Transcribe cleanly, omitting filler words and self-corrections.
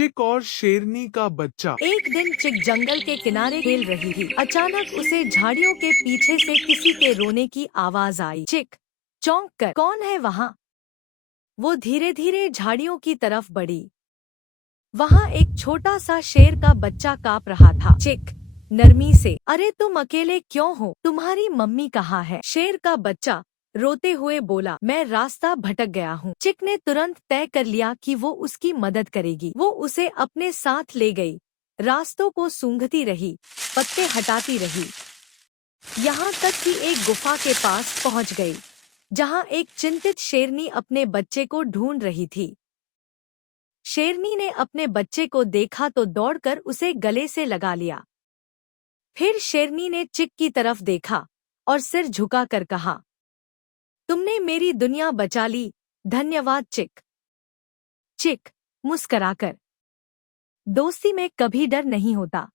चिक और शेरनी का बच्चा। एक दिन चिक जंगल के किनारे खेल रही थी। अचानक उसे झाड़ियों के पीछे से किसी के रोने की आवाज आई। चिक चौंक कर कौन है वहाँ? वो धीरे धीरे झाड़ियों की तरफ बढ़ी। वहाँ एक छोटा सा शेर का बच्चा काँप रहा था। चिक नरमी से, अरे तुम अकेले क्यों हो? तुम्हारी मम्मी कहाँ है? शेर का बच्चा रोते हुए बोला, मैं रास्ता भटक गया हूँ। चिक ने तुरंत तय कर लिया कि वो उसकी मदद करेगी। वो उसे अपने साथ ले गई। रास्तों को सूंघती रही, पत्ते हटाती रही, यहाँ तक कि एक गुफा के पास पहुँच गई, जहाँ एक चिंतित शेरनी अपने बच्चे को ढूंढ रही थी। शेरनी ने अपने बच्चे को देखा तो दौड़कर उसे गले से लगा लिया। फिर शेरनी ने चिक की तरफ देखा और सिर झुकाकर कहा, तुमने मेरी दुनिया बचा ली, धन्यवाद चिक। चिक मुस्कराकर, दोस्ती में कभी डर नहीं होता।